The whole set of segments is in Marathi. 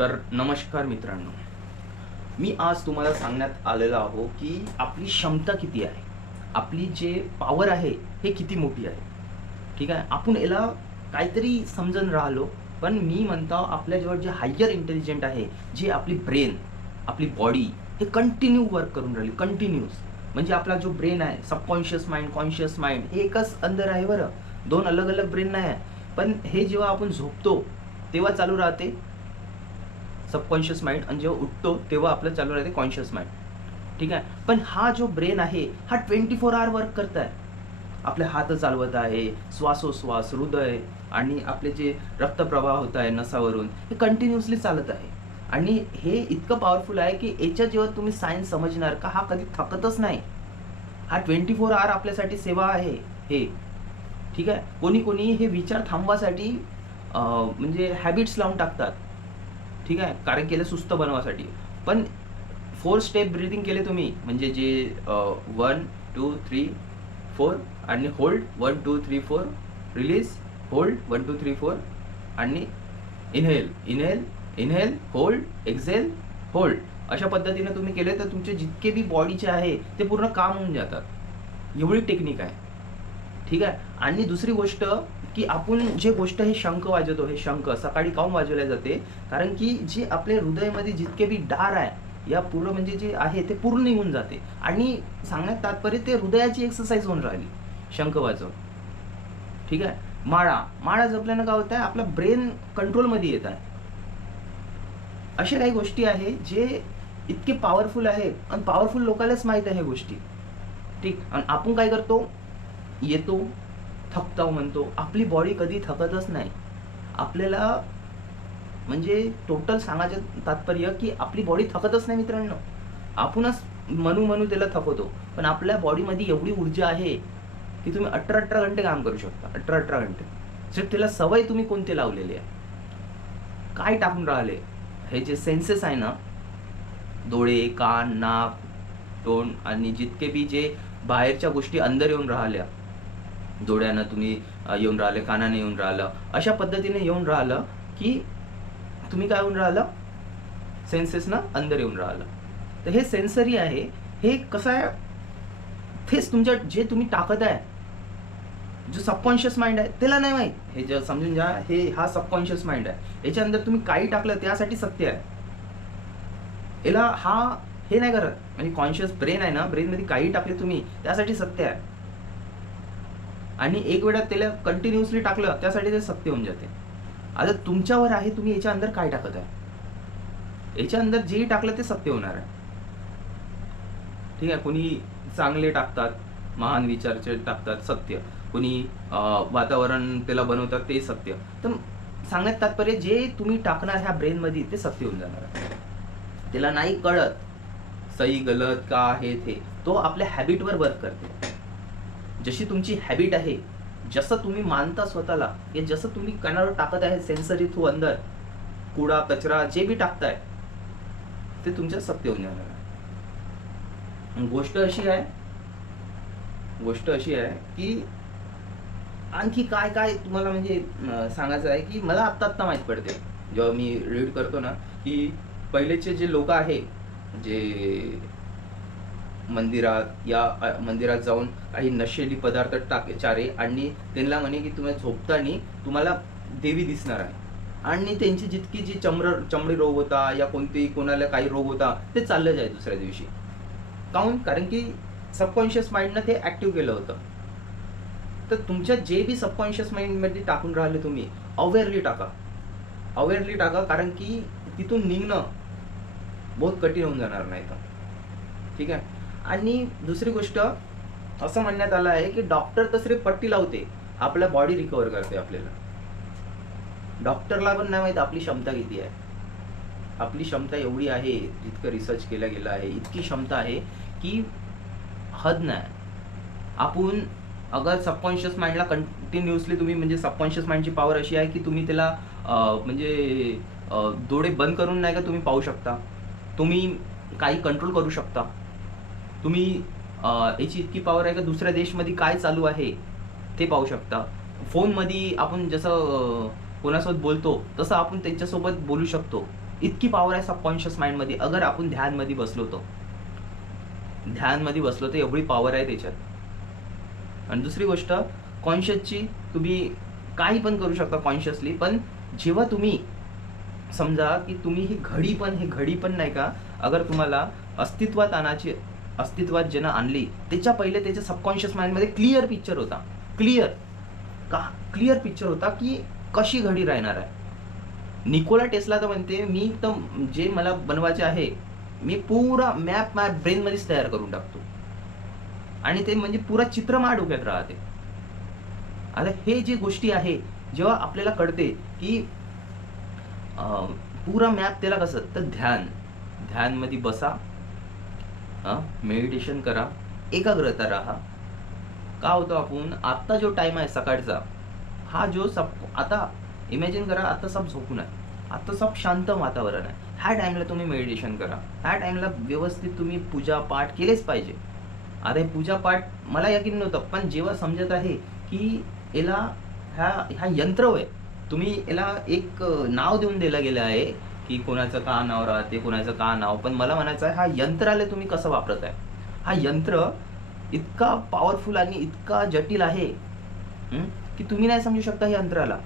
तर नमस्कार मित्रांनो, मी आज तुम्हाला सांगण्यात आलेलो आहो की आपली क्षमता किती आहे, आपली जे पॉवर आहे हे किती मोठी आहे. ठीक आहे, आपण याला काहीतरी समजून राहिलो. पण मी म्हणतो आपल्याजवळ जे हायर इंटेलिजंट आहे, जे आपली ब्रेन, आपली बॉडी हे कंटिन्यू वर्क करून राहिली, कंटिन्यूस. म्हणजे आपला जो ब्रेन आहे, सबकॉन्शियस माइंड, कॉन्शियस माइंड हे एकच अंदर आहे बरं, दोन अलग अलग ब्रेन नाही आहे. पण हे जेव्हा आपण झोपतो तेव्हा चालू राहते सबकॉन्शियस माइंड, आणि जेव्हा उठतो तेव्हा आपलं चालू राहते कॉन्शियस माइंड. ठीक आहे, पण हा जो ब्रेन आहे हा 24 आवर वर्क करत आहे. आपले हात चालवत आहे, श्वासोश्वास, हृदय आणि आपले जे रक्तप्रवाह होत आहे नसावरून, हे कंटिन्युअसली चालत आहे. आणि हे इतकं पॉवरफुल आहे की याच्या जेव्हा तुम्ही सायन्स समजणार का हा कधी थकतच नाही. हा 24 आवर आपल्यासाठी सेवा आहे हे. ठीक आहे, कोणी कोणी हे विचार थांबवासाठी म्हणजे हॅबिट्स लावून टाकतात. ठीक आहे, कारण केलं सुस्त बनवासाठी. पण 4 स्टेप ब्रीथिंग केले तुम्ही, म्हणजे जे 1 2 3 4 आणि होल्ड 1 2 3 4, रिलीज, होल्ड 1 2 3 4 आणि inhale inhale inhale, hold, exhale, hold. अशा पद्धतीने तुम्ही केले तर तुमचे जितके बी बॉडीचे आहे ते पूर्ण काम होऊन जातात. एवढी टेक्निक आहे. ठीक आहे, आणि दुसरी गोष्ट की आपण जे गोष्ट हे शंख वाजवतो, हे शंख सकाळी काऊन वाजवले जाते, कारण की जे आपले हृदयामध्ये जितके बी डार आहे या पूर्ण म्हणजे जे आहे ते पूर्ण निघून जाते. आणि सांगण्यात तात्पर्य ते हृदयाची एक्सरसाइज होऊन राहिली शंख वाजवून. ठीक आहे, माळा माळा जपल्यानं काय होत आहे, आपला ब्रेन कंट्रोलमध्ये येत आहे. अशा काही गोष्टी आहे जे इतके पॉवरफुल आहे आणि पॉवरफुल लोकांनाच माहीत आहे गोष्टी. ठीक, आणि आपण काय करतो, येतो, थकतो म्हणतो. आपली बॉडी कधी थकतच नाही. आपल्याला म्हणजे टोटल सांगायचं तात्पर्य की आपली बॉडी थकतच नाही मित्रांनो. आपणच म्हणू म्हणू त्याला थकवतो. पण आपल्या बॉडीमध्ये एवढी ऊर्जा आहे की तुम्ही 18-18 घंटे काम करू शकता. 18-18 घंटे. सिर्फ त्याला सवय तुम्ही कोणते लावलेली आहे, काय टाकून राहिले. हे जे सेन्सेस आहे ना, डोळे, कान, नाक, तोंड आणि जितके बी जे बाहेरच्या गोष्टी अंदर येऊन राहिल्या, डोळ्यानं तुम्ही येऊन राहिले, कानाने येऊन राहिलं, अशा पद्धतीने येऊन राहिलं की तुम्ही काय होऊन राहिलं, सेन्सेसनं अंदर येऊन राहिलं. तर हे सेन्सरी आहे. हे कसं आहे, तेच तुमच्या जे तुम्ही टाकत आहे, जो सबकॉन्शियस माइंड आहे त्याला नाही माहीत. हे जे समजून घ्या, हे हा सबकॉन्शियस माइंड आहे. याच्या अंदर तुम्ही काही टाकलं त्यासाठी सत्य आहे. याला हा हे नाही करत. म्हणजे कॉन्शियस ब्रेन आहे ना, ब्रेनमध्ये काही टाकले तुम्ही त्यासाठी सत्य आहे. आणि एक वेळा त्याला कंटिन्युअसली टाकलं त्यासाठी ते सत्य होऊन जाते. आता तुमच्यावर आहे, तुम्ही याच्या अंदर काय टाकत आहे. याच्या अंदर जे टाकलं ते सत्य होणार आहे. ठीक आहे, कोणी चांगले टाकतात, महान विचारचे टाकतात, सत्य. कोणी वातावरण त्याला बनवतात ते सत्य. तर सांगण्यात तात्पर्य जे तुम्ही टाकणार ह्या ब्रेनमध्ये ते सत्य होऊन जाणार आहे. त्याला नाही कळत सही गलत का आहे ते, तो आपल्या हॅबिटवर वर्क करते. जशी तुमची हॅबिट आहे, जसं तुम्ही मानता स्वतःला, हे जसं तुम्ही कानावर टाकत आहे सेन्सरी थ्रू अंदर, कूड़ा कचरा जे बी टाकताय ते तुमच्या सत्य होऊन जाणार आहे. गोष्ट अशी आहे की आणखी काय काय तुम्हाला म्हणजे सांगायचं आहे की मला आत्ता माहीत पडते जेव्हा मी रीड करतो ना, की पहिलेचे जे लोक आहे, जे मंदिरात जाऊन काही नशेली पदार्थ चारे आणि त्यांना म्हणे की तुम्ही झोपताना तुम्हाला देवी दिसणार आहे. आणि त्यांची जितकी जी चमडी रोग होता या कोणाला काही रोग होता ते चाललं जाय दुसऱ्या दिवशी. काऊन, कारण की सबकॉन्शियस माइंडनं ते ऍक्टिव्ह केलं होतं. तर तुमच्या जे बी सबकॉन्शियस माइंडमध्ये टाकून राहिले तुम्ही, अवेअरली टाका, कारण की तिथून निघणं बहुत कठीण होऊन जाणार नाही तर. ठीक आहे, आणि दुसरी गोष्ट असं म्हणण्यात आलं आहे की डॉक्टर तर सिर्फ पट्टी लावते, आपल्या बॉडी रिकवर करते आपल्याला. डॉक्टरला पण नाही माहित आपली क्षमता किती आहे. आपली क्षमता एवढी आहे, जितकं रिसर्च केलं गेलं आहे, इतकी क्षमता आहे की हद नाही. आपण अगर सबकॉन्शियस माइंडला कंटिन्युअसली तुम्ही, म्हणजे सबकॉन्शियस माइंडची पॉवर अशी आहे की तुम्ही त्याला म्हणजे डोळे बंद करून नाही का तुम्ही पाहू शकता, तुम्ही काही कंट्रोल करू शकता. तुम्ही याची इतकी पॉवर आहे का दुसऱ्या देशमध्ये काय चालू आहे ते पाहू शकता. फोनमध्ये आपण जसं कोणासोबत बोलतो तसं आपण त्यांच्यासोबत बोलू शकतो. इतकी पॉवर आहे सबकॉन्शियस माइंडमध्ये. अगर आपण ध्यानमध्ये बसलो तर एवढी पॉवर आहे त्याच्यात. आणि दुसरी गोष्ट, कॉन्शियसची तुम्ही काही पण करू शकता कॉन्शियसली, पण जेव्हा तुम्ही समजा की तुम्ही ही घडी पण नाही का, अगर तुम्हाला अस्तित्वात ज्यानं आणली, त्याच्या पहिले त्याच्या सबकॉन्शियस माइंडमध्ये क्लिअर पिक्चर होता की कशी घडी राहणार आहे. निकोला टेस्ला तर म्हणते, मी तर जे मला बनवायचे आहे मी पुरा मॅप माझ्या ब्रेनमध्येच तयार करून टाकतो, आणि ते म्हणजे पुरा चित्र माझ्या डोक्यात राहते. आता हे जे गोष्टी आहे, जेव्हा आपल्याला कळते की पुरा मॅप त्याला कसं, तर ध्यानमध्ये बसा, मेडिटेशन करा, एकाग्रता राहा. का होतं, आपण आत्ता जो टाइम आहे सकाळचा, हा जो आता इमॅजिन करा, आता सब झोपून आहे, आता सब शांत वातावरण आहे. ह्या टाइमला तुम्ही मेडिटेशन करा, ह्या टाइमला व्यवस्थित तुम्ही पूजा पाठ केलेच पाहिजे. आता हे पूजा पाठ मला यकीन नव्हतं, पण जेव्हा समजत आहे की याला ह्या यंत्र आहे, तुम्ही याला एक नाव देऊन दिलं गेलं आहे की कोणाचं का नाव राहते, कोणाचं का नाव, पण मला म्हणायचं आहे, हा यंत्राला तुम्ही कसं वापरत आहे. हा यंत्र इतका पॉवरफुल आणि इतका जटिल आहे की तुम्ही नाही समजू शकता. या यंत्राला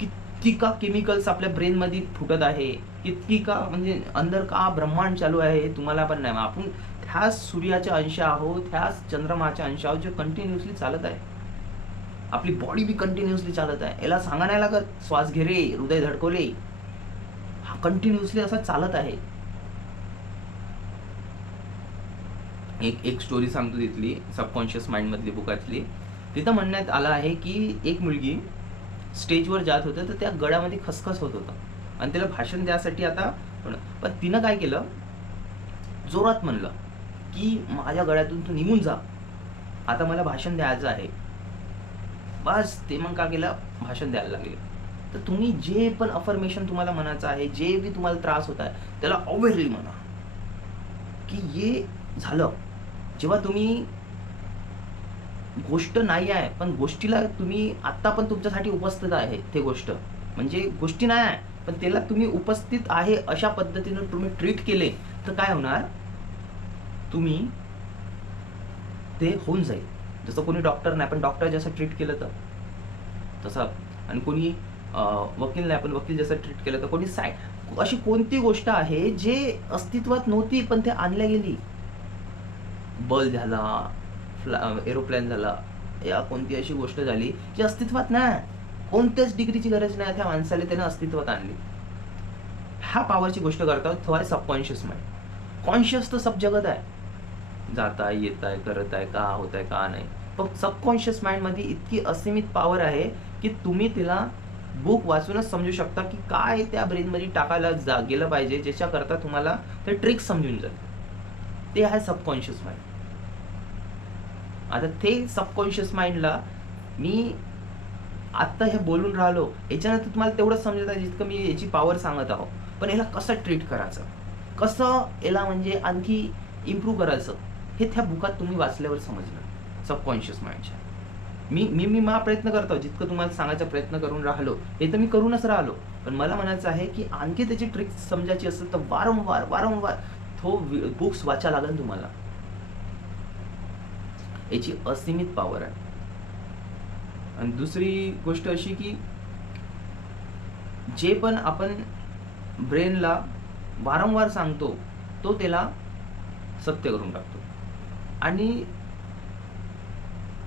किती का केमिकल्स आपल्या ब्रेनमध्ये फुटत आहे, किती का म्हणजे अंदर का ब्रह्मांड चालू आहे, तुम्हाला पण नाही. आपण ह्याच सूर्याचे अंश आहोत, ह्याच चंद्रमाचे अंश आहोत, जे कंटिन्युअसली चालत आहे. आपली बॉडी बी कंटिन्युअसली चालत आहे. याला सांगा नाही लागत, श्वास घे रे, हृदय धडकवले, हा कंटिन्युअसली असा चालत आहे. एक स्टोरी सांगतो तिथली, सबकॉन्शियस माइंड मधली बुकातली. तिथं म्हणण्यात आलं आहे की एक मुलगी स्टेजवर जात होतं, तर त्या गळ्यामध्ये खसखस होत होतं आणि त्याला भाषण द्यासाठी आता, पण तिनं काय केलं, जोरात म्हणलं की माझ्या गळ्यातून तू निघून जा, आता मला भाषण द्यायचं आहे. बस ते मग का केलं, भाषण द्यायला लागले. तर तुम्ही जे पण अफर्मेशन तुम्हाला म्हणायचं आहे, जे बी तुम्हाला त्रास होत आहे, त्याला ऑब्व्हियसली म्हणा की हे झालं. जेव्हा तुम्ही गोष्ट नाही आहे, पण गोष्टीला तुम्ही आत्ता पण तुमच्यासाठी उपस्थित आहे, ते गोष्ट म्हणजे गोष्टी नाही आहे, पण त्याला तुम्ही उपस्थित आहे अशा पद्धतीनं तुम्ही ट्रीट केले, तर काय होणार, तुम्ही ते होऊन जाईल. जसं कोणी डॉक्टर नाही, पण डॉक्टर जसं ट्रीट केलं तर तसं, आणि कोणी वकील नाही, पण वकील जसं ट्रीट केलं तर कोणी अशी कोणती गोष्ट आहे जे अस्तित्वात नव्हती पण ते आणल्या गेली. बल झाला, एरोप्लेन झाला, या कोणती अशी गोष्ट झाली जी अस्तित्वात नाही, कोणत्याच डिग्रीची गरज नाही, त्या माणसाला त्यानं अस्तित्वात आणली. ह्या पॉवरची गोष्ट करतात थोडे सबकॉन्शियस माइंड. कॉन्शियस तर सब जगत आहे, जात आहे, येत आहे, करत आहे, का होत आहे, का नाही. पण सबकॉन्शियस माइंडमध्ये इतकी असीमित पॉवर आहे की तुम्ही तिला बुक वाचूनच समजू शकता की काय त्या ब्रेनमध्ये टाकायला गेलं पाहिजे, ज्याच्याकरता तुम्हाला ते ट्रिक समजून जाईल. ते आहे सबकॉन्शियस माइंड. आता ते सबकॉन्शियस माइंडला मी आत्ता हे बोलून राहिलो, याच्यानंतर तुम्हाला तेवढंच समजत आहे जितकं मी याची पॉवर सांगत आहो. पण याला कसं ट्रीट करायचं, कसं याला म्हणजे आणखी इम्प्रूव्ह करायचं, हे त्या बुकात तुम्ही वाचल्यावर समजलं सबकॉन्शियस माइंडच्या. मी माझा प्रयत्न करतो, जितकं तुम्हाला सांगायचा प्रयत्न करून राहिलो, हे तर मी करूनच राहिलो. पण मला म्हणायचं आहे की आणखी त्याची ट्रिक समजायची असेल तर वारंवार तो बुक्स वाचा लागेल तुम्हाला. याची असीमित पॉवर आहे. आणि दुसरी गोष्ट अशी की जे पण आपण ब्रेनला वारंवार सांगतो, तो त्याला सत्य करून टाकतो. आणि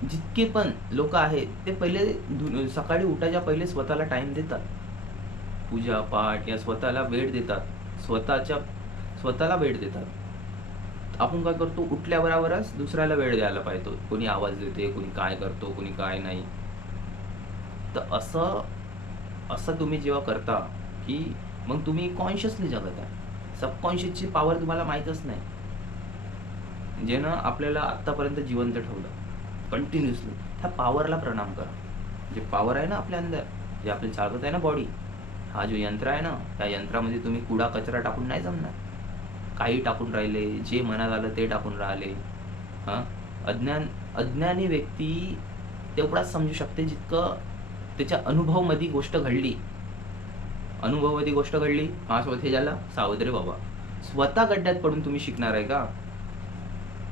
जितके पण लोक आहेत ते पहिले सकाळी उठायच्या पहिले स्वतःला टाइम देतात, पूजा पाठ या स्वतःला वेळ देतात, स्वतःला वेळ देतात. आपण काय करतो, उठल्याबरोबरच दुसऱ्याला वेळ द्यायला पाहिजे. कोणी आवाज देते, कोणी काय करतो, कोणी काय नाही. तर असं तुम्ही जेव्हा करता की मग तुम्ही कॉन्शियसली जगत आहे. सबकॉन्शियसची पॉवर तुम्हाला माहीतच नाही, ज्यानं आपल्याला आत्तापर्यंत जिवंत ठेवलं कंटिन्युअसली. त्या पॉवरला प्रणाम करा. जे पॉवर आहे ना आपल्या अंदर, जे आपले चालवत आहे ना बॉडी, हा जो यंत्र आहे ना, त्या यंत्रामध्ये तुम्ही कुडा कचरा टाकून नाही जमणार. काही टाकून राहिले, जे मनात आलं ते टाकून राहिले. अज्ञानी व्यक्ती तेवढाच समजू शकते जितकं त्याच्या अनुभवमध्ये गोष्ट घडली. अनुभवादी गोष्ट घडली, माझ्यासोबत हे झालं, सावध रे बाबा. स्वतः गड्ड्यात पडून तुम्ही शिकणार आहे का?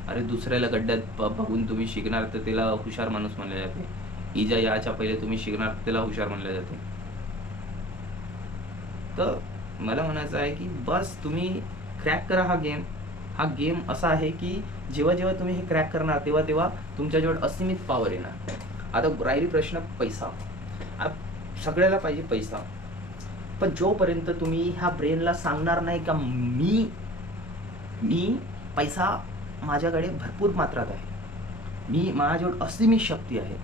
अरे दुसऱ्याला गड्ड्यात बघून तुम्ही शिकणार तर त्याला हुशार माणूस म्हणले जाते. इजा याच्या पहिले तुम्ही शिकणार त्याला हुशार म्हणले जाते. तर मला म्हणायचं आहे की बस तुम्ही क्रॅक करा हा गेम. हा गेम असा आहे की जेव्हा जेव्हा तुम्ही हे क्रॅक करणार तेव्हा तेव्हा तुमच्याजवळ असीमित पॉवर येणार. आता राहिली प्रश्न पैसा. सगळ्याला पाहिजे पैसा, पण जोपर्यंत तुम्ही ह्या ब्रेनला सांगणार नाही का मी पैसा माझ्याकडे भरपूर मात्रात आहे, माझ्याजवळ असीमित शक्ती आहे,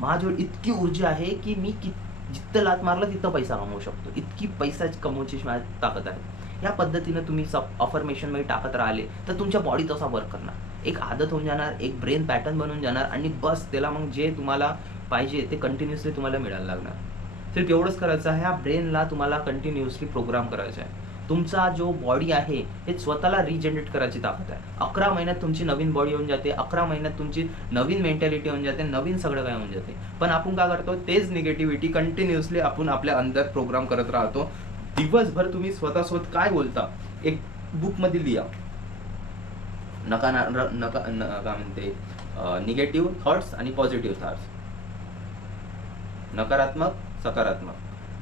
माझ्याजवळ इतकी ऊर्जा आहे की मी जिथं लात मारलं तिथं पैसा कमवू शकतो, इतकी पैसा कमवण्याची माझी ताकद आहे. या पद्धतीनं तुम्ही अफर्मेशनमध्ये टाकत राहिले तर तुमच्या बॉडी तसा वर्क करणार, एक आदत होऊन जाणार, एक ब्रेन पॅटर्न बनून जाणार आणि बस त्याला मग जे तुम्हाला पाहिजे ते कंटिन्युअसली तुम्हाला मिळायला लागणार. तर तेवढंच करायचं आहे, ह्या ब्रेनला तुम्हाला कंटिन्युअसली प्रोग्राम करायचा आहे. तुमचा जो बॉडी आहे हे स्वतःला रिजनरेट करायची ताकद आहे. 11 महिन्यात तुमची नवीन बॉडी होऊन जाते, 11 महिन्यात तुमची नवीन मेंटॅलिटी होऊन जाते, नवीन सगळं काय होऊन जाते. पण आपण काय करतो, तेच निगेटिव्हिटी कंटिन्युअसली आपण आपल्या अंदर प्रोग्राम करत राहतो. दिवसभर तुम्ही स्वतःसोबत काय बोलता, एक बुकमध्ये लिहा. नका काय म्हणते, निगेटिव्ह थॉट्स आणि पॉझिटिव्ह थॉट्स, नकारात्मक सकारात्मक.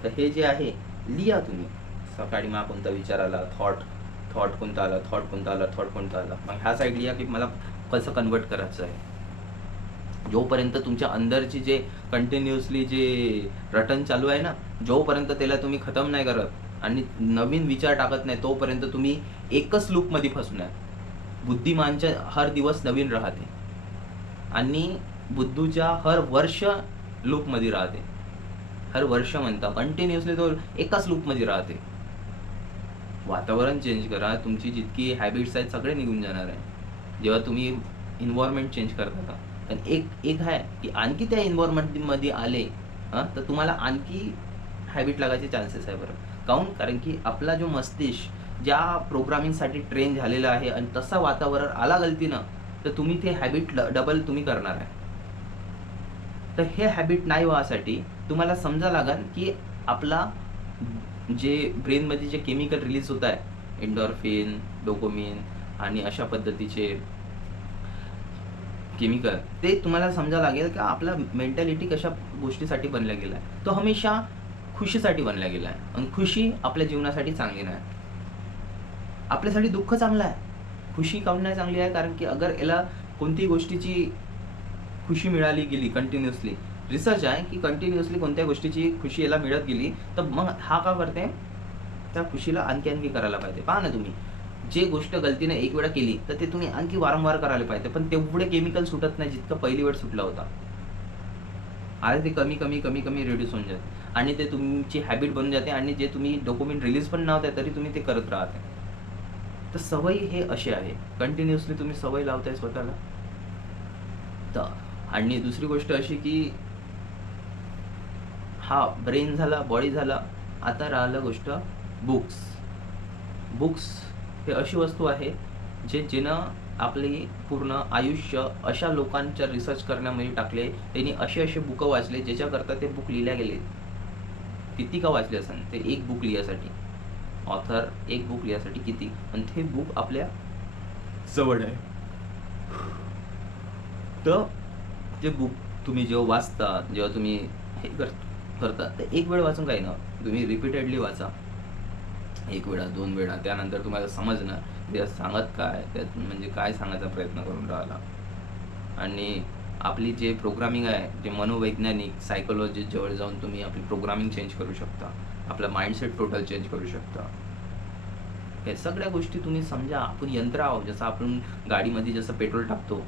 तर हे जे आहे लिहा तुम्ही. सकाळी मला कोणता विचार आला, थॉट कोणता आला, मग ह्या साईड लिहा की मला कसं कन्वर्ट करायचं आहे. जोपर्यंत तुमच्या अंदरची जे कंटिन्युअसली जे रटन चालू आहे ना, जोपर्यंत त्याला तुम्ही खतम नाही करत आणि नवीन विचार टाकत नाही, तोपर्यंत तुम्ही एकच लूपमध्ये फसून आहे. बुद्धिमानच्या हर दिवस नवीन राहते आणि बुद्धूच्या हर वर्ष लूपमध्ये राहते. हर वर्ष म्हणता कंटिन्युअसली तो एकाच लूपमध्ये राहते. वातावरण चेंज करा, तुमची जितकी हॅबिट्स आहेत सगळे निघून जाणार आहे जेव्हा तुम्ही इन्व्हायरमेंट चेंज करता. पण एक आहे की आणखी त्या इन्व्हायरमेंटमध्ये आले तर तुम्हाला आणखी हॅबिट लागायचे चान्सेस आहे. बरं कारण की आपला जो मस्तिष्क ज्या प्रोग्रामिंगसाठी ट्रेन झालेला आहे आणि तसा वातावरण आला गलतीनं तर तुम्ही ते हॅबिट डबल तुम्ही करणार आहे. तर हे हॅबिट नाही व्हासाठी तुम्हाला समजा लागेल की आपला जे ब्रेनमध्ये जे केमिकल रिलीज होत आहे, एंडॉर्फिन, डोपामिन आणि अशा पद्धतीचे केमिकल, ते तुम्हाला समजा लागेल की आपला मेंटॅलिटी कशा गोष्टीसाठी बनला गेला आहे. तो हमेशा खुशीसाठी बनला गेला आहे आणि खुशी आपल्या जीवनासाठी चांगली नाही. आपल्यासाठी दुःख चांगलं आहे, खुशी काऊन नाही चांगली आहे? कारण की अगर याला कोणतीही गोष्टीची खुशी मिळाली गेली कंटिन्युअसली, रिसर्च आहे की कंटिन्युअसली कोणत्या गोष्टीची खुशी याला मिळत गेली तर मग हा का करते, त्या खुशीला आणखी करायला पाहिजे. पहा ना तुम्ही, जे गोष्ट गलतीने एक वेळा केली तर ते तुम्ही आणखी वारंवार करायला पाहिजे, पण तेवढे केमिकल सुटत नाही जितकं पहिली वेळ सुटला होता. आता ते कमी रिड्यूस होऊन जाते आणि ते तुमची हॅबिट बनून जाते आणि जे तुम्ही डोपामिन रिलीज पण नव्हते तरी तुम्ही ते करत राहते. तर सवय हे असे आहे, कंटिन्युअसली तुम्ही सवय लावताय स्वतःला. तर आणि दुसरी गोष्ट अशी की हा ब्रेन झाला, बॉडी झाला, आता राहिलं गोष्ट बुक्स हे अशी वस्तू आहे जेनं आपली पूर्ण आयुष्य अशा लोकांच्या रिसर्च करण्यामध्ये टाकले. त्यांनी असे बुकं वाचले ज्याच्याकरता ते बुक लिहिल्या गेले. किती का वाचले असेल ते एक बुक लिहायसाठी, ऑथर एक बुक लिहायसाठी किती, आणि ते बुक आपल्या जवळ आहे. तर ते बुक तुम्ही जेव्हा वाचता, जेव्हा तुम्ही हे करता तर एक वेळ वाचून काही ना, तुम्ही रिपीटेडली वाचा, एक वेळा 2 वेळा, त्यानंतर तुम्हाला समजणार ते सांगत काय, त्यात म्हणजे काय सांगायचा प्रयत्न करून राहिला. आणि आपली जे प्रोग्रामिंग आहे, जे मनोवैज्ञानिक सायकोलॉजिस्ट जवळ जाऊन तुम्ही आपली प्रोग्रामिंग चेंज करू शकता, आपला माइंडसेट टोटल चेंज करू शकता. हे सगळ्या गोष्टी तुम्ही समजा. आपण यंत्र आहोत, जसं आपण गाडीमध्ये जसं पेट्रोल टाकतो,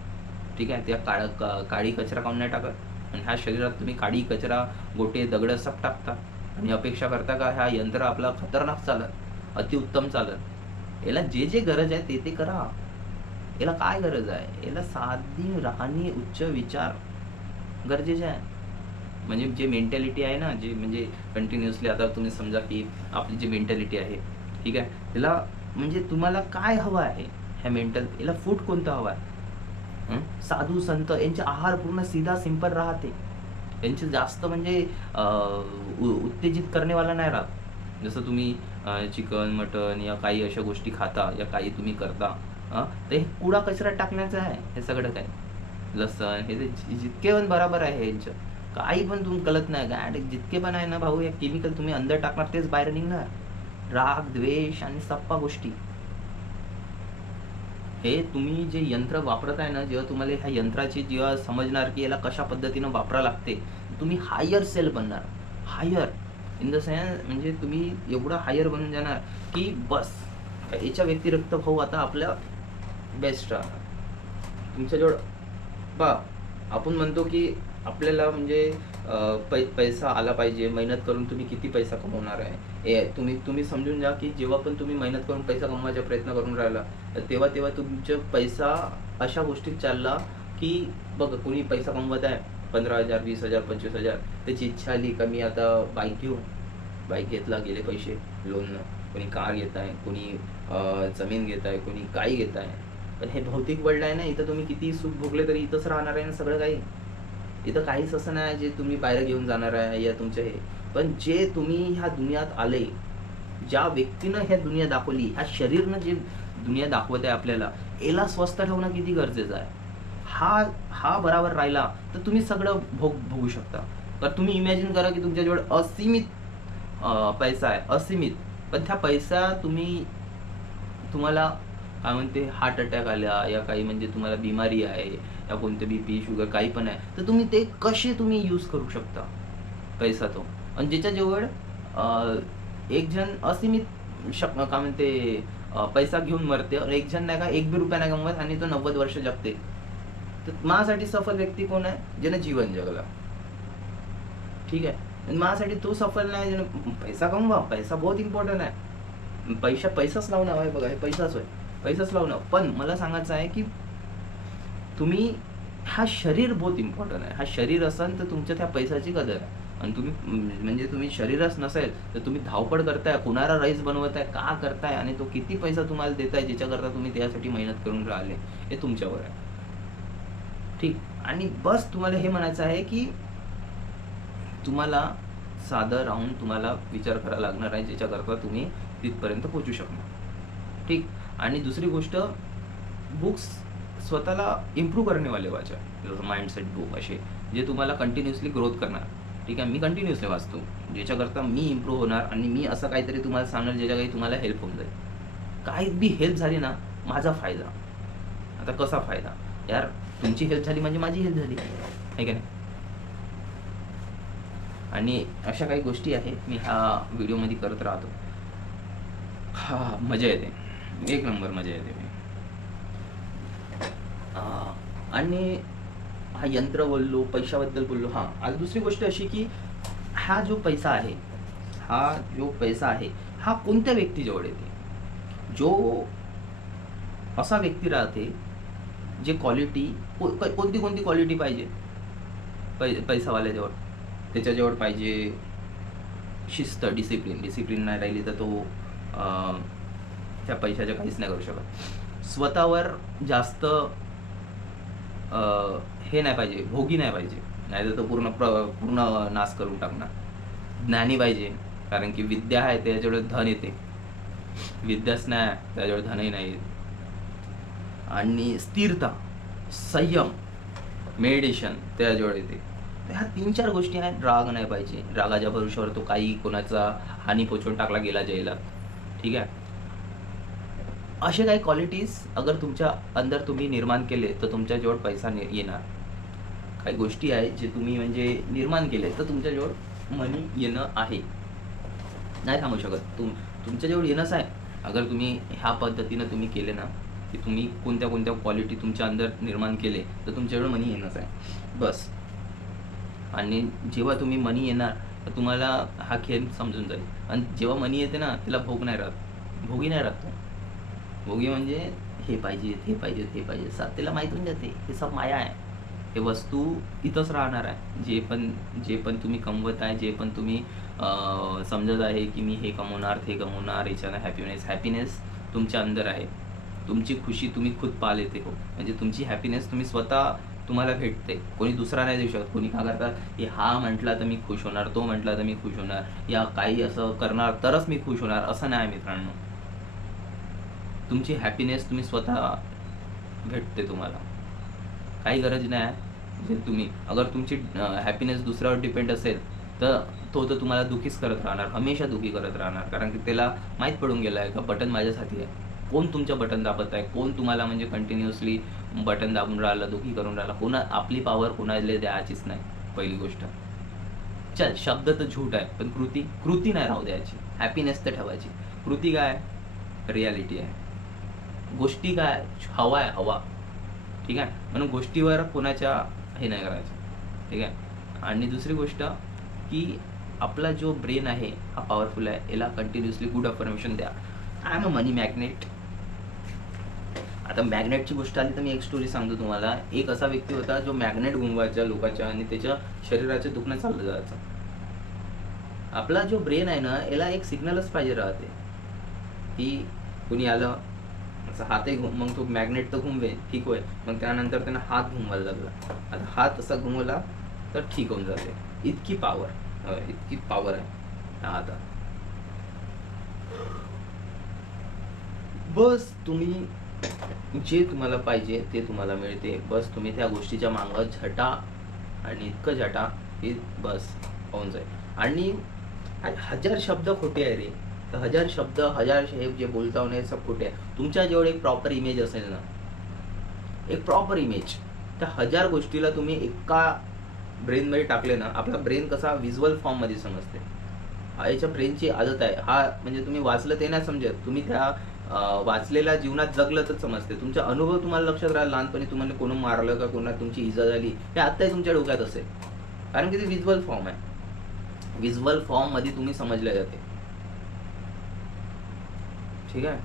ठीक आहे, त्या काळी कचरा काऊन नाही टाकत, आणि ह्या शरीरात तुम्ही काळी कचरा, गोटे, दगडं सब टाकता आणि अपेक्षा करता का ह्या यंत्र आपला खतरनाक चालत, अतिउत्तम चालत. याला जे जे गरज आहे ते करा. याला काय गरज आहे? याला साधी राहणी, उच्च विचार गरजेचे आहे. म्हणजे जे मेंटॅलिटी आहे ना, जे म्हणजे कंटिन्युअसली आता तुम्ही समजा की आपली जी मेंटॅलिटी आहे, ठीक आहे, त्याला म्हणजे तुम्हाला काय हवं आहे, ह्या याला फूड कोणतं हवं आहे? साधू संत यांचे आहार पूर्ण सीधा सिंपल राहते. यांचे जास्त म्हणजे उत्तेजित करणेवाला नाही राहत. जसं तुम्ही चिकन, मटन या काही अशा गोष्टी खाता या काही तुम्ही करता, तर हे कूड़ा कचरा टाकण्याचं आहे हे सगळं काही. लसण हे ते जितके पण बरोबर आहे यांचं. काही पण तुम्ही कळत नाही काय जितके पण आहे ना भाऊ, हे केमिकल तुम्ही अंदर टाकणार तेच बाहेर निघणार. राग, द्वेष आणि सप्पा गोष्टी. हे तुम्ही जे यंत्र वापरत आहे ना, जेव्हा तुम्हाला ह्या यंत्राची जेव्हा समजणार की याला कशा पद्धतीनं वापरा लागते, तुम्ही हायर सेल बनणार. हायर इन द सेन्स म्हणजे तुम्ही एवढा हायर बनून जाणार की बस याच्या व्यतिरिक्त भाऊ आता आपल्या बेस्ट राहणार तुमच्याजवळ. पहा, आपण म्हणतो की आपल्याला म्हणजे पैसा आला पाहिजे, मेहनत करून तुम्ही किती पैसा कमवणार आहे. तुम्ही समजून जा की जेव्हा पण तुम्ही मेहनत करून पैसा कमवायचा प्रयत्न करून राहिला, तर तेव्हा तेव्हा तुमचा पैसा अशा गोष्टीत चालला की बघा कोणी पैसा कमवत आहे 15,000, 20,000, 25,000, त्याची इच्छा आली का मी आता बाईक घेऊ. बाईक घेतला, गेले पैसे लोननं. कोणी कार घेत आहे, कोणी जमीन घेत आहे, कोणी काही घेत आहे. पण हे भौतिक वर्ल्ड आहे ना, इथं तुम्ही किती सुख भोगले तरी इथंच राहणार आहे ना सगळं काही. इथं काहीच असं नाही जे तुम्ही बाहेर घेऊन जाणार आहे या तुमचं हे. पण जे तुम्ही ह्या दुनियात आले, ज्या व्यक्तीनं ह्या दुनिया दाखवली, ह्या शरीरनं जे दुनिया दाखवत आहे आपल्याला, याला स्वस्थ ठेवणं किती गरजेचं आहे. हा बराबर राहिला तर तुम्ही सगळं भोगू शकता. तर तुम्ही इमॅजिन करा की तुमच्याजवळ असीमित पैसा आहे, असीमित. पण त्या पैसा तुम्हाला काय म्हणते हार्ट अटॅक आल्या या काही म्हणजे तुम्हाला बिमारी आहे या कोणते बीपी शुगर काही पण आहे, तर तुम्ही ते कसे तुम्ही यूज करू शकता पैसा तो. आणि ज्याच्याजवळ एक जण असीमित काय म्हणते पैसा घेऊन मरते आणि एक जण नाही का एक बी रुपया नाही कमवत आणि तो 90 वर्ष जगते. तर माझ्यासाठी सफल व्यक्ती कोण आहे, ज्याने जीवन जगला. ठीक आहे. आणि माझ्यासाठी तो सफल नाही ज्याने पैसा कमवा. पैसा बहुत इम्पॉर्टंट आहे. पैसाच लावणं आहे बघा, हे पैसाच होय, पैसाच लावणं. पण मला सांगायचं आहे की तुम्ही हा शरीर बहुत इम्पॉर्टंट आहे. हा शरीर असेल तर तुमच्या त्या पैशाची कदर आहे. आणि तुम्ही म्हणजे तुम्ही शरीरच नसेल तर तुम्ही धावपळ करताय, कुणाला राईस बनवताय, का करताय आणि तो किती पैसा तुम्हाला देताय ज्याच्याकरता तुम्ही त्यासाठी मेहनत करून राहिले, हे तुमच्यावर आहे. ठीक. आणि बस तुम्हाला हे म्हणायचं आहे की तुम्हाला साधं राहून तुम्हाला विचार करायला लागणार आहे ज्याच्याकरता तुम्ही तिथपर्यंत पोहोचू शकणार. ठीक. आणि दुसरी गोष्ट, बुक्स स्वतःला इम्प्रूव्ह करण्यावाले वाचा, जसं माइंडसेट बुक असे जे तुम्हाला कंटिन्युअसली ग्रोथ करणार. ठीक आहे. मी कंटिन्युअसली वाचतो ज्याच्याकरता मी इम्प्रूव्ह होणार आणि मी असं काहीतरी तुम्हाला सांगणार ज्याच्या काही तुम्हाला हेल्प होऊन जाईल. काही बी हेल्प झाली ना, माझा फायदा. आता कसा फायदा यार, तुमची हेल्प झाली म्हणजे माझी हेल्प झाली आहे का नाही. आणि अशा काही गोष्टी आहेत मी ह्या व्हिडिओमध्ये करत राहतो. हा मजा येते, एक नंबर मजा येते. आणि हा यंत्र बोललो, पैशाबद्दल बोललो. हां, आणि दुसरी गोष्ट अशी की हा जो पैसा आहे हा कोणत्या व्यक्तीजवळ येते. जो असा व्यक्ती राहते जे क्वालिटी कोणती क्वालिटी पाहिजे पैसावाल्याजवळ. त्याच्याजवळ पाहिजे शिस्त, डिसिप्लिन नाही राहिली तर तो त्या पैशाच्या काहीच नाही करू शकत. स्वतःवर जास्त हे नाही पाहिजे, भोगी नाही पाहिजे, नाहीतर तो पूर्ण नाश करून टाकणार. ज्ञानी पाहिजे, कारण की विद्या आहे त्याच्याजवळ धन येते, विद्याच नाही त्याच्याजवळ धनही नाही येत. आणि स्थिरता, संयम, मेडिटेशन त्याच्याजवळ येते. ह्या 3-4 गोष्टी आहेत. राग नाही पाहिजे, रागाच्या भरोश्यावर तो काही कोणाचा हानी पोचवून टाकला गेला जायला. ठीक आहे. असे काही क्वालिटीज अगर तुमच्या अंदर तुम्ही निर्माण केले तर तुमच्याजवळ पैसा येणार. काही गोष्टी आहेत जे तुम्ही म्हणजे निर्माण केले तर तुमच्याजवळ मनी येणं आहे, नाही थांबू शकत. तुमच्याजवळ येणंच आहे. अगर तुम्ही ह्या पद्धतीनं तुम्ही केले ना की तुम्ही कोणत्या क्वालिटी तुमच्या अंदर निर्माण केले तर तुमच्याजवळ मनी येणंच आहे बस. आणि जेव्हा तुम्ही मनी येणार तर तुम्हाला हा खेळ समजून जाईल. आणि जेव्हा मनी येते ना त्याला भोगी नाही राहत तो. भोगी म्हणजे हे पाहिजे ते पाहिजे त्याला माहीत होऊन जाते हे सब माया आहे. हे वस्तू इथंच राहणार आहे. जे पण तुम्ही कमवत आहे, जे पण तुम्ही समजत आहे की मी हे कमवणार ते कमवणार, याच्यानं हॅपीनेस तुमच्या अंदर आहे. तुमची खुशी तुम्ही खुद पाल येते हो. म्हणजे तुमची हॅपीनेस तुम्ही स्वतः तुम्हाला भेटते, कोणी दुसरा नाही देऊ शकत. कोणी काय करतात, की हा म्हटला तर मी खुश होणार, तो म्हटला तर मी खुश होणार, या काही असं करणार तरच मी खुश होणार, असं नाही मित्रांनो. तुमची हॅपीनेस तुम्ही स्वतः भेटते तुम्हाला. काही गरज नाही म्हणजे तुम्ही अगर तुमची हॅपीनेस दुसऱ्यावर डिपेंड असेल तर तो तर तुम्हाला दुखीच करत राहणार, हमेशा दुखी करत राहणार. कारण की त्याला माहीत पडून गेलं आहे का बटन माझ्यासाठी आहे. कोण तुमचं बटन दाबत आहे, कोण तुम्हाला म्हणजे कंटिन्युअसली बटन दाबून राहिलं, दुखी करून राहिला. आपली पॉवर कोणाला द्यायचीच नाही पहिली गोष्ट. चल शब्द तर झूट आहे, पण कृती नाही राहू द्यायची. हॅपीनेस तर ठेवायची. कृती काय, रियालिटी आहे. गोष्टी काय, हवा आहे, हवा. ठीक आहे, म्हणून गोष्टीवर कोणाच्या हे नाही करायचं. ठीक आहे. आणि दुसरी गोष्ट की आपला जो ब्रेन आहे हा पॉवरफुल आहे, याला कंटिन्युअसली गुड अफर्मेशन द्या. I am a money magnet. आता मॅग्नेटची गोष्ट आली तर मी एक स्टोरी सांगतो तुम्हाला. एक असा व्यक्ती होता जो मॅग्नेट घुमवायचा लोकांच्या आणि त्याच्या शरीराचं दुखणं चाललं जायचं. आपला जो ब्रेन आहे ना, याला एक सिग्नलच पाहिजे राहते की कोणी आलं असं हातही मग तो मॅग्नेट तर घुमवे, ठीक होय. मग त्यानंतर त्यांना हात घुमवायला लागला. आता हात असा घुमवला तर ठीक होऊन जाते. इतकी पॉवर आहे आता. बस तुम्ही जे तुम्हाला पाहिजे ते तुम्हाला मिळते. बस तुम्ही त्या गोष्टीच्या मागं झटा आणि इतकं झटा की बस होऊन जाईल. आणि 1000 शब्द खोटे आहे रे. तर 1000 शब्द 1000 हे जे बोलता हे सब खोटे आहे. तुमच्या जेवढे एक प्रॉपर इमेज असेल ना, एक प्रॉपर इमेज, त्या 1000 गोष्टीला तुम्ही एका ब्रेनमध्ये टाकले ना. आपला ब्रेन कसा व्हिज्युअल फॉर्ममध्ये समजते. याच्या ब्रेनची आदत आहे. हा म्हणजे तुम्ही वाचलं ते नाही समजत, तुम्ही त्या वाचलेल्या जीवनात जगलं तर समजते. तुमचा अनुभव तुम्हाला लक्षात राहील. लहानपणी तुम्हाला कोण मारलं का, कोणा तुमची इजा झाली, हे आत्ताही तुमच्या डोक्यात असेल. कारण की ते व्हिज्युअल फॉर्म आहे. व्हिज्युअल फॉर्ममध्ये तुम्ही समजले जाते. ठीक आहे.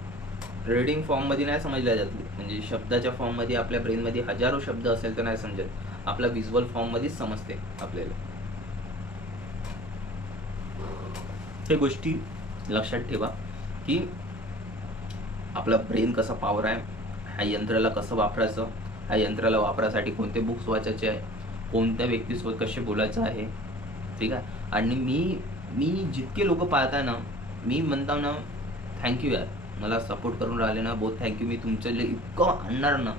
रीडिंग फॉर्ममध्ये नाही समजल्या जाते. म्हणजे शब्दाच्या फॉर्ममध्ये आपल्या ब्रेनमध्ये हजारो शब्द असेल तर नाही समजत. आपला व्हिज्युअल फॉर्ममध्येच समजते आपल्याला. हे गोष्टी लक्षात ठेवा की आपला ब्रेन कसा पॉवर आहे, ह्या यंत्राला कसं वापरायचं, ह्या यंत्राला वापरायसाठी कोणते बुक्स वाचायचे आहे, कोणत्या व्यक्तीसोबत कसे बोलायचं आहे. ठीक आहे. आणि मी जितके लोक पाहताय ना, मी म्हणतो ना थँक्यू यार, मला सपोर्ट करून राहिले ना, बहुत थँक्यू. मी तुमच्याला इतकं आणणार ना,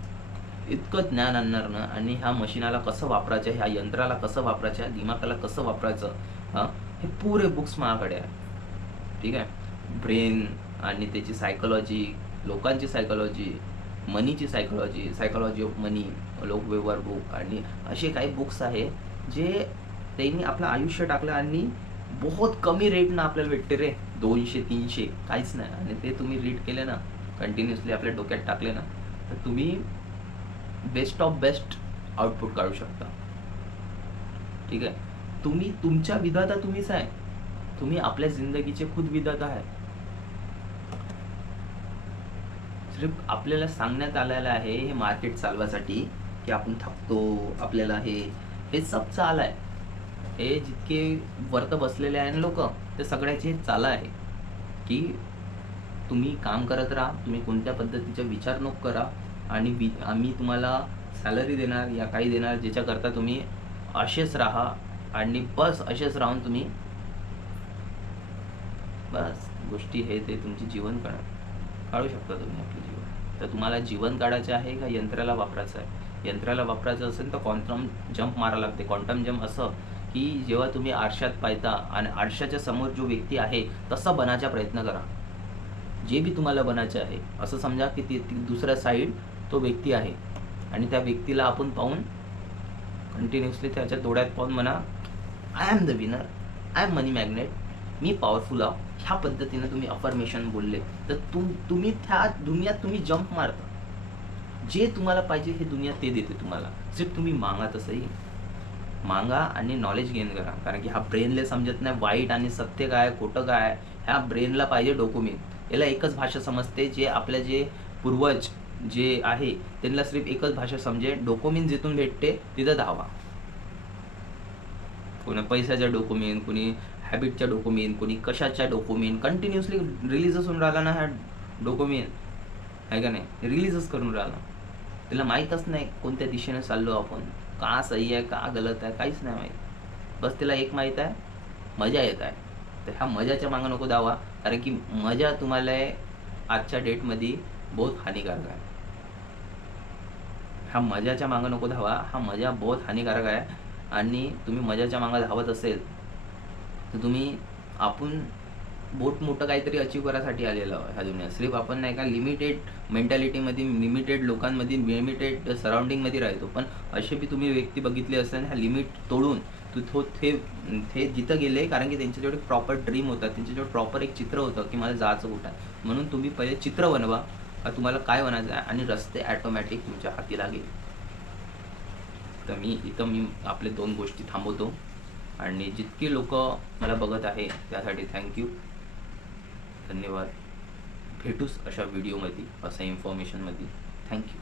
इतकं ज्ञान आणणार ना. आणि ह्या मशीनाला कसं वापरायचं, ह्या यंत्राला कसं वापरायचं, ह्या दिमागाला कसं वापरायचं, हां, हे पुरे बुक्स माझ्याकडे आहे. ठीक आहे. ब्रेन आणि त्याची सायकोलॉजी, लोकांची सायकोलॉजी, मनीची सायकोलॉजी ऑफ मनी, लोक व्यवहार बुक, आणि असे काही बुक्स आहे जे त्यांनी आपलं आयुष्य टाकलं आणि बहुत कमी रेटनं आपल्याला भेटते रे. 200-300 काहीच नाही. आणि ते तुम्ही रीड केले ना, कंटिन्युअसली आपल्या डोक्यात टाकले ना, तर तुम्ही बेस्ट ऑफ बेस्ट आउटपुट काढू शकता. ठीक आहे. तुम्ही तुमच्या विधाता तुम्हीच आहे. तुम्ही आपल्या जिंदगीचे खुद विधाता आहे. सिर्फ आपल्याला सांगण्यात आलेलं आहे हे मार्केट चालवासाठी की आपण थकतो, आपल्याला हे सब चाल आहे. हे जितके वरत बसलेले आहे ना लोक, ते सगळ्याची चाल आहे की तुम्ही काम करत राहा, तुम्ही कोणत्या पद्धतीचा विचार नको करा, आणि आम्ही तुम्हाला सॅलरी देणार या काही देणार ज्याच्याकरता तुम्ही असेच राहा. आणि बस असेच राहून तुम्ही बस गोष्टी हे ते तुमचे जीवन काढू शकता तुम्ही आपलं जीवन. तर तुम्हाला जीवन काढायचं आहे का यंत्राला वापरायचं आहे? यंत्राला वापरायचं असेल तर क्वांटम जंप मारा लागते. क्वांटम जंप असं की जेव्हा तुम्ही आरशात पाहता आणि आरशाच्या समोर जो व्यक्ती आहे तसा बनायचा प्रयत्न करा. जे बी तुम्हाला बनायचं आहे असं समजा की ती दुसऱ्या साईड तो व्यक्ती आहे आणि त्या व्यक्तीला आपण पाहून कंटिन्युअसली त्याच्या डोळ्यात पाहून म्हणा, I am the winner, I am money magnet, मी पॉवरफुल आहो. ह्या पद्धतीनं तुम्ही अफर्मेशन बोलले तर तुम्ही त्या दुनियात तुम्ही जंप मारता. जे तुम्हाला पाहिजे हे दुनिया ते देते तुम्हाला. सिर्फ तुम्ही मागा, तसंही मागा आणि नॉलेज गेन करा. कारण की हा ब्रेनला समजत नाही वाईट आणि सत्य काय, खोटं काय. ह्या ब्रेनला पाहिजे डोकुमेंट. याला एकच भाषा समजते, जे आपले जे पूर्वज जे आहे त्यांना सिर्फ एकच भाषा समजे. डोकुमेंट जिथून भेटते तिथं धावा. कोणी पैशाच्या डॉक्युमेंट, कोणी हॅबिटच्या डॉक्युमेंट, कोणी कशाच्या डॉक्युमेंट. कंटिन्युअसली रिलीजच होऊन राहिला ना हा डॉक्युमेंट, आहे का नाही? रिलीजच करून राहिला. तिला माहीतच नाही कोणत्या दिशेने चाललो आपण, का सही आहे का गलत आहे, काहीच नाही माहीत. बस तिला एक माहीत आहे, मजा येत आहे. तर ह्या मजाच्या मागं नको धावा, कारण की मजा तुम्हाला आजच्या डेटमध्ये बहुत हानिकारक आहे. ह्या मजाच्या मागं नको धावा, हा मजा बहुत हानिकारक आहे. आणि तुम्ही मजाच्या मागं धावत असेल तर तुम्ही आपण बहुत मोठं काहीतरी अचीव करायसाठी आलेलो आहे ह्या दुनियात. सिर्फ आपण नाही का लिमिटेड मेंटॅलिटीमध्ये, लिमिटेड लोकांमध्ये, लिमिटेड सराउंडिंगमध्ये राहतो. पण असे बी तुम्ही व्यक्ती बघितले असताना ह्या लिमिट तोडून ते जिथं गेले, कारण की त्यांच्याजवळ एक प्रॉपर ड्रीम होता, त्यांच्याजवळ प्रॉपर एक चित्र होतं की मला जायचं कुठं आहे. म्हणून तुम्ही पहिले चित्र बनवा का तुम्हाला काय बनायचं आहे, आणि रस्ते ॲटोमॅटिक तुमच्या हाती लागेल. तर मी आपले 2 गोष्टी थांबवतो. आणि जितके लोक मला बघत आहे त्यासाठी थँक्यू, धन्यवाद. भेटूच अशा व्हिडिओमध्ये, अशा इन्फॉर्मेशनमध्ये. थँक्यू.